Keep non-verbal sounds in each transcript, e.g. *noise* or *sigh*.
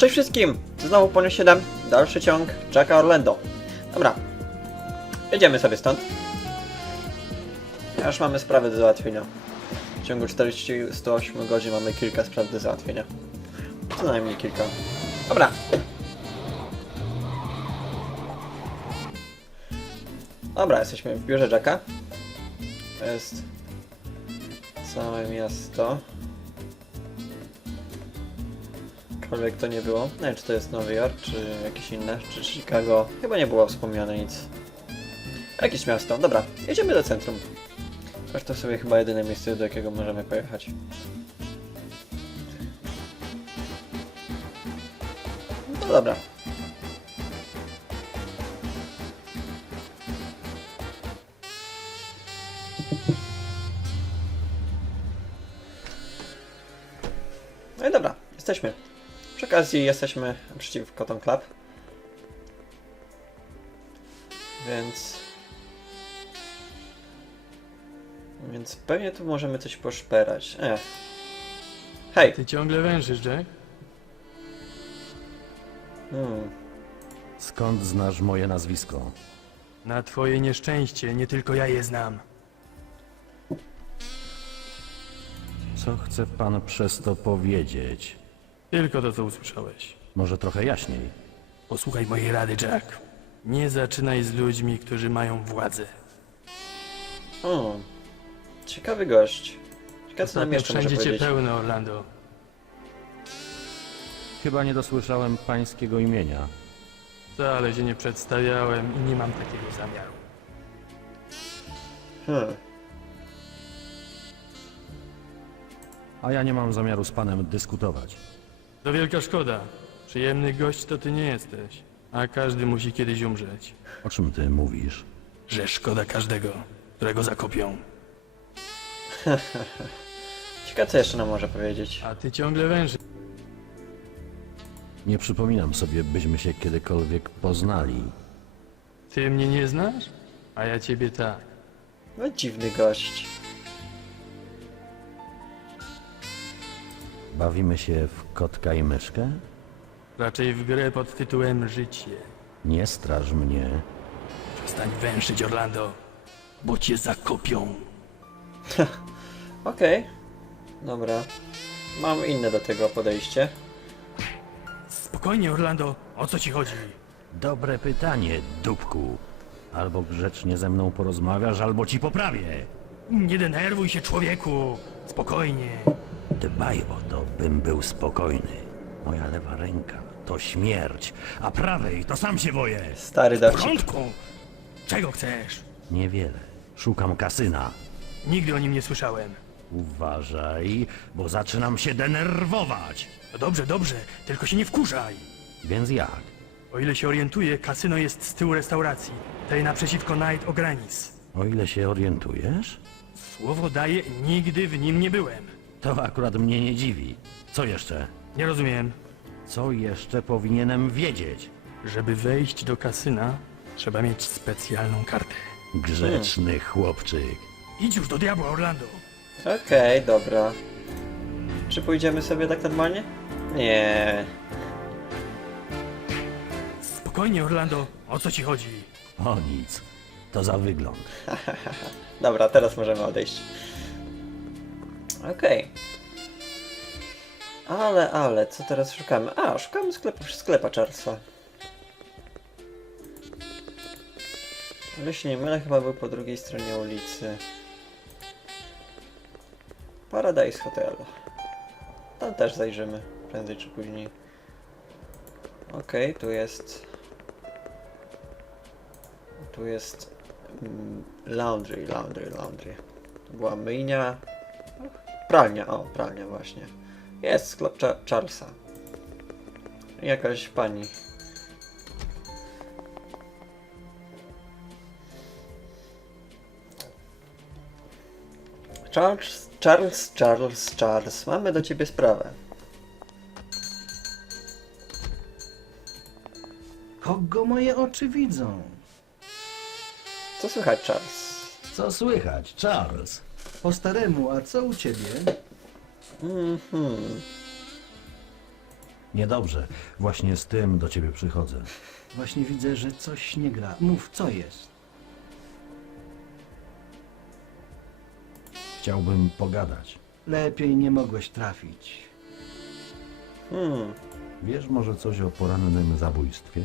Cześć wszystkim! Znowu Ponio 7, dalszy ciąg Jacka Orlando. Dobra, jedziemy sobie stąd. Aż ja mamy sprawy do załatwienia. W ciągu 48 godzin mamy kilka spraw do załatwienia. Co najmniej kilka. Dobra. Dobra, jesteśmy w biurze Jacka. To jest całe miasto. jakkolwiek to nie było. Nie no wiem, czy to jest Nowy Jork, czy jakieś inne, czy Chicago. Chyba nie było wspomniane nic. Jakieś miasto. Dobra, jedziemy do centrum. Chociaż to sobie chyba jedyne miejsce, do jakiego możemy pojechać. No, dobra. no i dobra. Jesteśmy. Przy okazji jesteśmy przeciwni w Tom Club. Więc... Więc pewnie tu możemy coś poszperać. Ech. Hej! Ty ciągle wężysz, Jack? Hmm. Skąd znasz moje nazwisko? Na twoje nieszczęście, nie tylko ja je znam. Co chce pan przez to powiedzieć? Tylko to, co usłyszałeś. Może trochę jaśniej. Posłuchaj mojej rady, Jack. Nie zaczynaj z ludźmi, którzy mają władzę. O, ciekawy gość. Ciekawe, na miasto wszędzie cię pełno, Orlando. Chyba nie dosłyszałem pańskiego imienia. Wcale się nie przedstawiałem i nie mam takiego zamiaru. Hmm. A ja nie mam zamiaru z panem dyskutować. To wielka szkoda. Przyjemny gość to ty nie jesteś, a każdy musi kiedyś umrzeć. O czym ty mówisz? Że szkoda każdego, którego zakopią. *laughs* Ciekawe, co jeszcze nam może powiedzieć. A ty ciągle węży. Nie przypominam sobie, byśmy się kiedykolwiek poznali. Ty mnie nie znasz? A ja ciebie tak. No dziwny gość. Bawimy się w kotka i myszkę? Raczej w grę pod tytułem Życie. Nie straż mnie. Przestań węszyć, Orlando, bo cię zakopią. Okej. Okay. Dobra. Mam inne do tego podejście. Spokojnie, Orlando. O co ci chodzi? Dobre pytanie, dupku. Albo grzecznie ze mną porozmawiasz, albo ci poprawię. Nie denerwuj się, człowieku. Spokojnie dbaj o to, bym był spokojny. Moja lewa ręka to śmierć, a prawej to sam się boję. Stary W porządku! Czego chcesz? Niewiele. Szukam kasyna. Nigdy o nim nie słyszałem. Uważaj, bo zaczynam się denerwować. dobrze, dobrze, tylko się nie wkurzaj. Więc jak? O ile się orientuję, kasyno jest z tyłu restauracji, tej naprzeciwko Night O granic. O ile się orientujesz? Słowo daję, nigdy w nim nie byłem. To akurat mnie nie dziwi. Co jeszcze? Nie rozumiem. Co jeszcze powinienem wiedzieć? Żeby wejść do kasyna, trzeba mieć specjalną kartę. Grzeczny chłopczyk. Idź już do diabła, Orlando. Okej, okay, dobra. Czy pójdziemy sobie tak normalnie? Nie. Spokojnie, Orlando. O co ci chodzi? O nic. To za wygląd. *laughs* dobra, teraz możemy odejść. Okej. Okay. Ale, ale, co teraz szukamy? A, szukamy sklepu, sklepa, sklepa czarstwa. Ale się nie mylę, my chyba był po drugiej stronie ulicy. Paradise Hotel. Tam też zajrzymy, prędzej czy później. Okej, okay, tu jest... Tu jest... Laundry, laundry, laundry. To była myjnia, pralnia, o, pralnia właśnie. Jest sklep Cza Charlesa. Jakaś pani. Charles, Charles, Charles, Charles, mamy do ciebie sprawę. Kogo moje oczy widzą? Co słychać, Charles? Co słychać, Charles? O staremu, a co u ciebie? Mm-hmm. Niedobrze, właśnie z tym do ciebie przychodzę. Właśnie widzę, że coś nie gra. Mów, co jest? Chciałbym pogadać. Lepiej nie mogłeś trafić. Hmm. Wiesz może coś o porannym zabójstwie?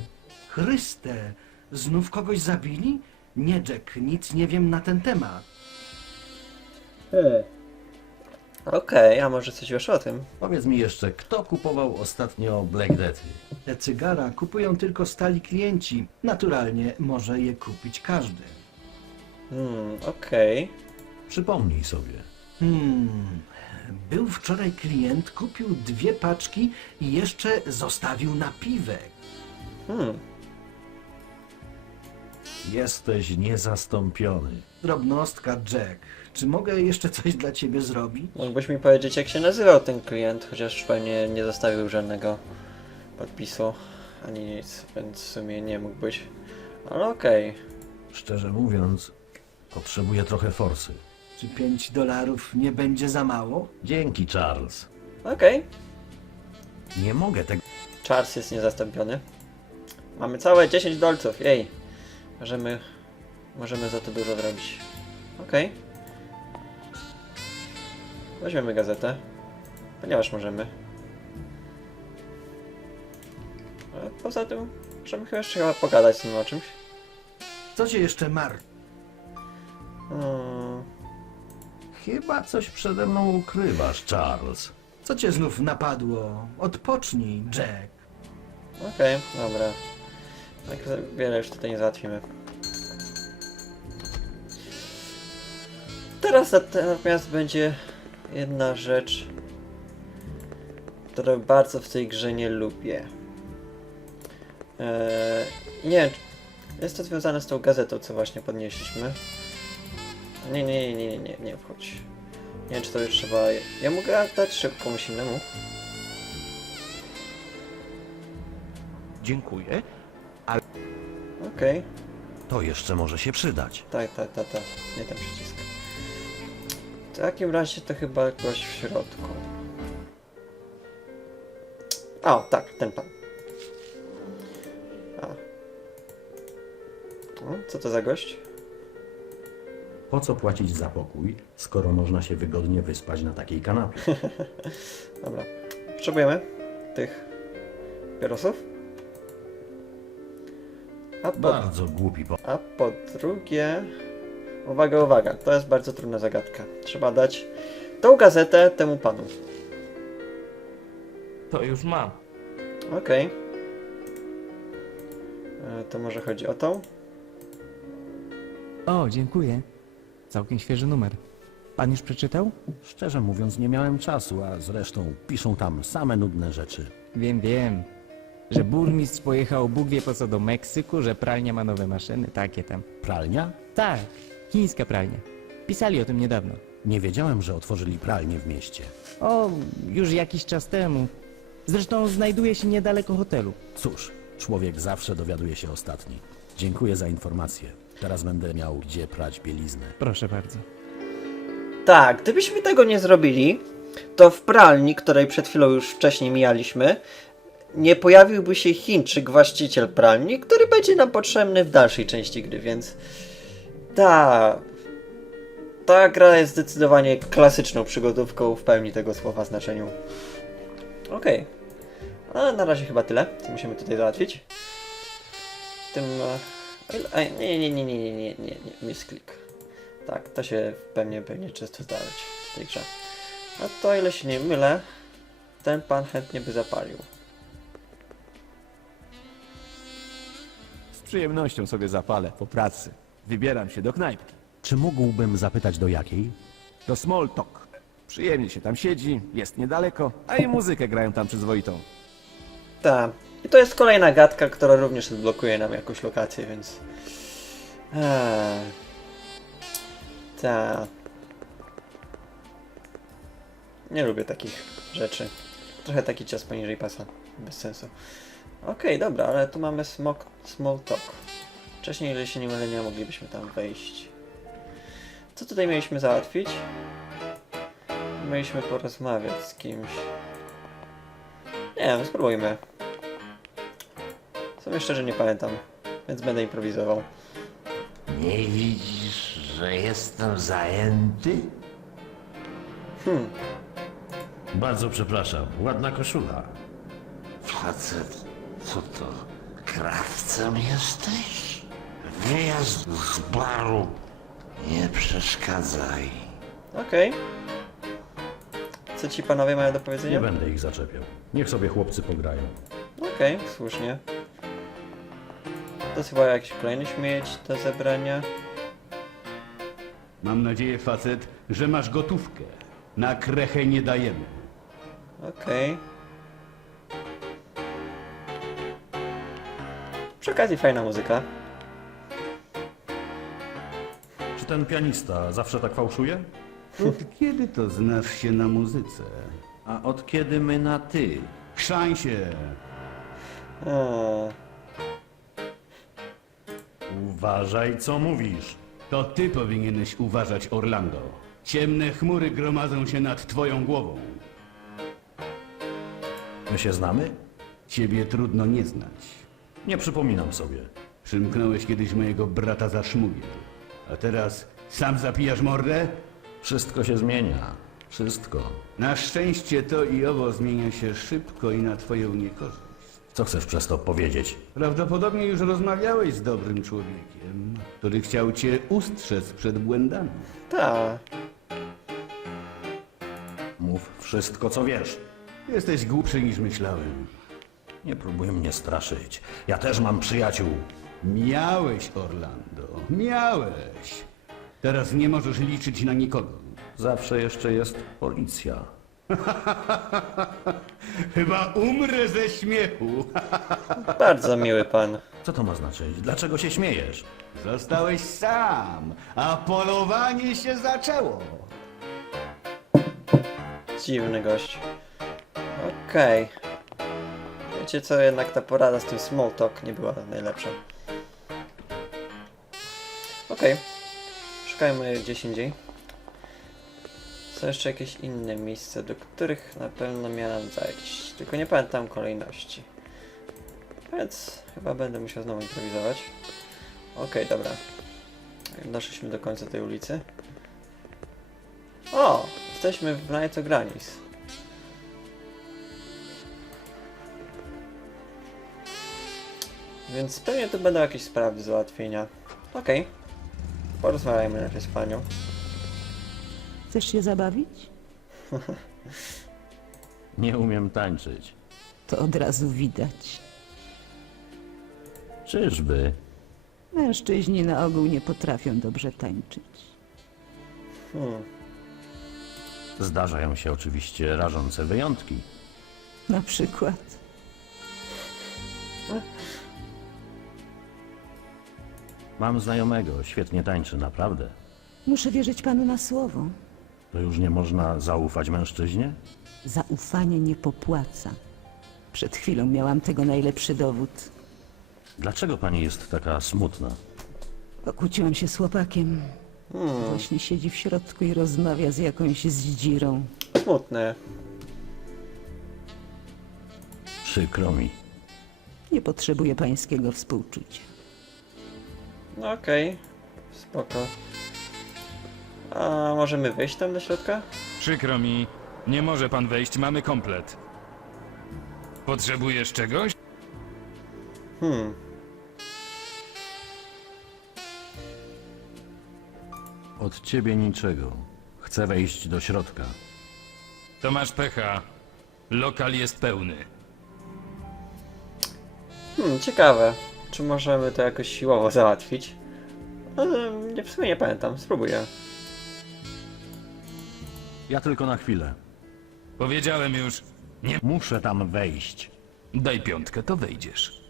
Chryste! Znów kogoś zabili? Nie, Jack, nic nie wiem na ten temat. Okej, okay, a może coś wiesz o tym? Powiedz mi jeszcze, kto kupował ostatnio Black Death? Te cygara kupują tylko stali klienci. Naturalnie może je kupić każdy. Hmm, okej. Okay. Przypomnij sobie. Hmm, był wczoraj klient, kupił dwie paczki i jeszcze zostawił napiwek. Hmm. Jesteś niezastąpiony drobnostka, Jack. Czy mogę jeszcze coś dla ciebie zrobić? Mógłbyś mi powiedzieć, jak się nazywał ten klient, chociaż pewnie nie zostawił żadnego podpisu ani nic, więc w sumie nie mógłbyś. Ale no, okej. Okay. Szczerze mówiąc, potrzebuję trochę forsy. Czy 5 dolarów nie będzie za mało? Dzięki, Charles. Okej. Okay. Nie mogę tego. Charles jest niezastąpiony. Mamy całe 10 dolców, jej. Możemy Możemy za to dużo zrobić. Okej. Okay. Weźmiemy gazetę. Ponieważ możemy. A poza tym, trzeba chyba jeszcze pogadać z nim o czymś. Co cię jeszcze mar? Hmm. Chyba coś przede mną ukrywasz, Charles. Co cię znów napadło? Odpocznij, Jack. Okej, okay, dobra. Tak wiele już tutaj nie załatwimy. teraz natomiast będzie jedna rzecz, którą bardzo w tej grze nie lubię. Eee, nie, jest to związane z tą gazetą, co właśnie podnieśliśmy. Nie, nie, nie, nie, nie, nie, nie wchodź. Nie wiem, czy to już trzeba... Ja mogę dać szybko musimy. innemu. Dziękuję, ale... Okej. Okay. To jeszcze może się przydać. Tak, tak, tak, tak. Nie ten przycisk. W takim razie to chyba gość w środku. O, tak, ten pan. To, co to za gość? Po co płacić za pokój, skoro można się wygodnie wyspać na takiej kanapie? Dobra. Potrzebujemy tych pierosów. A Bardzo po... Bardzo głupi po... A po drugie uwaga, uwaga, to jest bardzo trudna zagadka. Trzeba dać tą gazetę temu panu. To już ma. Okej. Okay. To może chodzi o tą? O, dziękuję. Całkiem świeży numer. Pan już przeczytał? Szczerze mówiąc, nie miałem czasu, a zresztą piszą tam same nudne rzeczy. Wiem, wiem. Że burmistrz pojechał bugie po co do Meksyku, że pralnia ma nowe maszyny, takie tam. Pralnia? Tak chińska pralnia. Pisali o tym niedawno. Nie wiedziałem, że otworzyli pralnię w mieście. O, już jakiś czas temu. Zresztą znajduje się niedaleko hotelu. Cóż, człowiek zawsze dowiaduje się ostatni. Dziękuję za informację. Teraz będę miał gdzie prać bieliznę. Proszę bardzo. Tak, gdybyśmy tego nie zrobili, to w pralni, której przed chwilą już wcześniej mijaliśmy, nie pojawiłby się Chińczyk, właściciel pralni, który będzie nam potrzebny w dalszej części gry, więc da tak rada jest zdecydowanie klasyczną przygodówką w pełni tego słowa znaczeniu. Okej. Okay. A na razie chyba tyle, co musimy tutaj załatwić. Tym... A, nie, nie, nie, nie, nie, nie, nie, nie, misclick. Tak, to się pewnie, pewnie często zdarzyć w tej grze. A to o ile się nie mylę, ten pan chętnie by zapalił. Z przyjemnością sobie zapalę po pracy. Wybieram się do knajpki. Czy mógłbym zapytać do jakiej? Do Small Talk. Przyjemnie się tam siedzi, jest niedaleko, a i muzykę grają tam przyzwoitą. Tak. I to jest kolejna gadka, która również odblokuje nam jakąś lokację, więc... Eee... Tak. Nie lubię takich rzeczy. Trochę taki czas poniżej pasa. Bez sensu. Okej, okay, dobra, ale tu mamy smok... Small Talk. Wcześniej, jeżeli się nie mylę, nie moglibyśmy tam wejść. Co tutaj mieliśmy załatwić? Mieliśmy porozmawiać z kimś. Nie wiem, no, spróbujmy. jeszcze, że nie pamiętam, więc będę improwizował. Nie widzisz, że jestem zajęty? Hmm. Bardzo przepraszam, ładna koszula. Facet, co to? Krawcem jesteś? wyjazd z baru. Nie przeszkadzaj. Okej. Okay. Co ci panowie mają do powiedzenia? Nie będę ich zaczepiał. Niech sobie chłopcy pograją. Okej, okay, słusznie. To jest chyba jakiś kolejny śmieć do zebrania. Mam nadzieję, facet, że masz gotówkę. Na krechę nie dajemy. Okej. Okay. Przy okazji fajna muzyka ten pianista zawsze tak fałszuje? od kiedy to znasz się na muzyce? A od kiedy my na ty? Krzań się! Eee. Uważaj, co mówisz! To ty powinieneś uważać, Orlando. Ciemne chmury gromadzą się nad twoją głową. My się znamy? Ciebie trudno nie znać. Nie przypominam sobie. Przymknąłeś kiedyś mojego brata za szmugiel. A teraz sam zapijasz mordę? Wszystko się zmienia. Wszystko. Na szczęście to i owo zmienia się szybko i na twoją niekorzyść. Co chcesz przez to powiedzieć? Prawdopodobnie już rozmawiałeś z dobrym człowiekiem, który chciał cię ustrzec przed błędami. Tak. Mów wszystko, co wiesz. Jesteś głupszy niż myślałem. Nie próbuj mnie straszyć. Ja też mam przyjaciół. Miałeś, Orlando, miałeś. Teraz nie możesz liczyć na nikogo. Zawsze jeszcze jest policja. *noise* Chyba umrę ze śmiechu. *noise* Bardzo miły pan. Co to ma znaczyć? Dlaczego się śmiejesz? Zostałeś sam, a polowanie się zaczęło. Dziwny gość. Okej. Okay. Wiecie co, jednak ta porada z tym small talk nie była najlepsza. OK, Szukajmy gdzieś indziej. Są jeszcze jakieś inne miejsca, do których na pewno miałem zajść. Tylko nie pamiętam kolejności. Więc chyba będę musiał znowu improwizować. OK, dobra. Doszliśmy do końca tej ulicy. O! Jesteśmy w Night of Granis. Więc pewnie tu będą jakieś sprawy, załatwienia. OK. Porozmawiajmy na z panią. Chcesz się zabawić? *laughs* nie umiem tańczyć. To od razu widać. Czyżby? Mężczyźni na ogół nie potrafią dobrze tańczyć. Hmm. Zdarzają się oczywiście rażące wyjątki. Na przykład. *laughs* Mam znajomego, świetnie tańczy, naprawdę. Muszę wierzyć panu na słowo. To już nie można zaufać mężczyźnie? Zaufanie nie popłaca. Przed chwilą miałam tego najlepszy dowód. Dlaczego pani jest taka smutna? Pokłóciłam się z chłopakiem. Hmm. Właśnie siedzi w środku i rozmawia z jakąś zdzirą. Smutne. Przykro mi. Nie potrzebuję pańskiego współczucia. No okej, okay. spoko. A możemy wyjść tam do środka? Przykro mi, nie może pan wejść, mamy komplet. Potrzebujesz czegoś? Hmm. Od ciebie niczego. Chcę wejść do środka. Tomasz pecha. Lokal jest pełny. Hmm, ciekawe czy możemy to jakoś siłowo załatwić? Nie eee, w sumie nie pamiętam, spróbuję. Ja tylko na chwilę. Powiedziałem już, nie muszę tam wejść. Daj piątkę, to wejdziesz.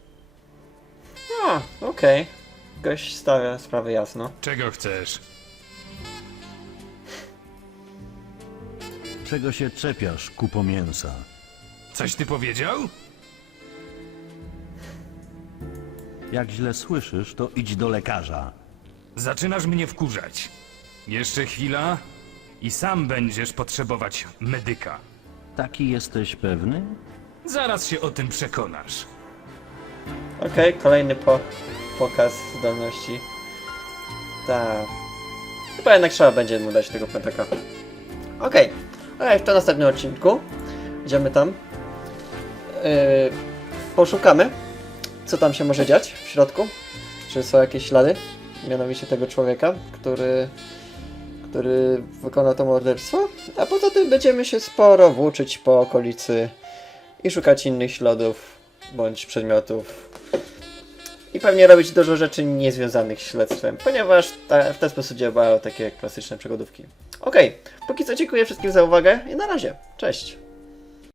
A, okej. Okay. Goś stawia sprawę jasno. Czego chcesz? Czego się czepiasz, kupo mięsa? Coś ty powiedział? Jak źle słyszysz, to idź do lekarza. Zaczynasz mnie wkurzać. Jeszcze chwila i sam będziesz potrzebować medyka. Taki jesteś pewny? Zaraz się o tym przekonasz. Okej, okay, kolejny po pokaz zdolności. Tak. Chyba jednak trzeba będzie mu dać tego pentaka. OK, okay. okay, w to następnym odcinku. Idziemy tam. Yy, poszukamy co tam się może dziać w środku? Czy są jakieś ślady? Mianowicie tego człowieka, który, który wykona to morderstwo. A poza tym będziemy się sporo włóczyć po okolicy i szukać innych śladów bądź przedmiotów. I pewnie robić dużo rzeczy niezwiązanych z śledztwem, ponieważ ta, w ten sposób działają takie jak klasyczne przygodówki. Ok, póki co dziękuję wszystkim za uwagę i na razie. Cześć!